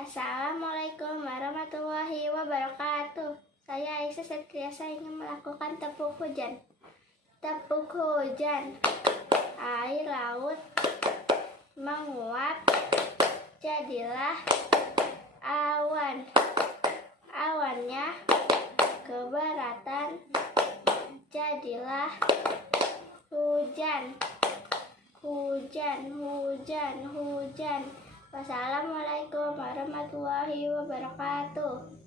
Assalamualaikum warahmatullahi wabarakatuh. Saya Aisyah Septriasa ingin melakukan tepuk hujan. Tepuk hujan. Air laut menguap, jadilah awan. Awannya ke baratan, jadilah hujan. Hujan, hujan, hujan. Wassalamualaikum warahmatullahi wabarakatuh.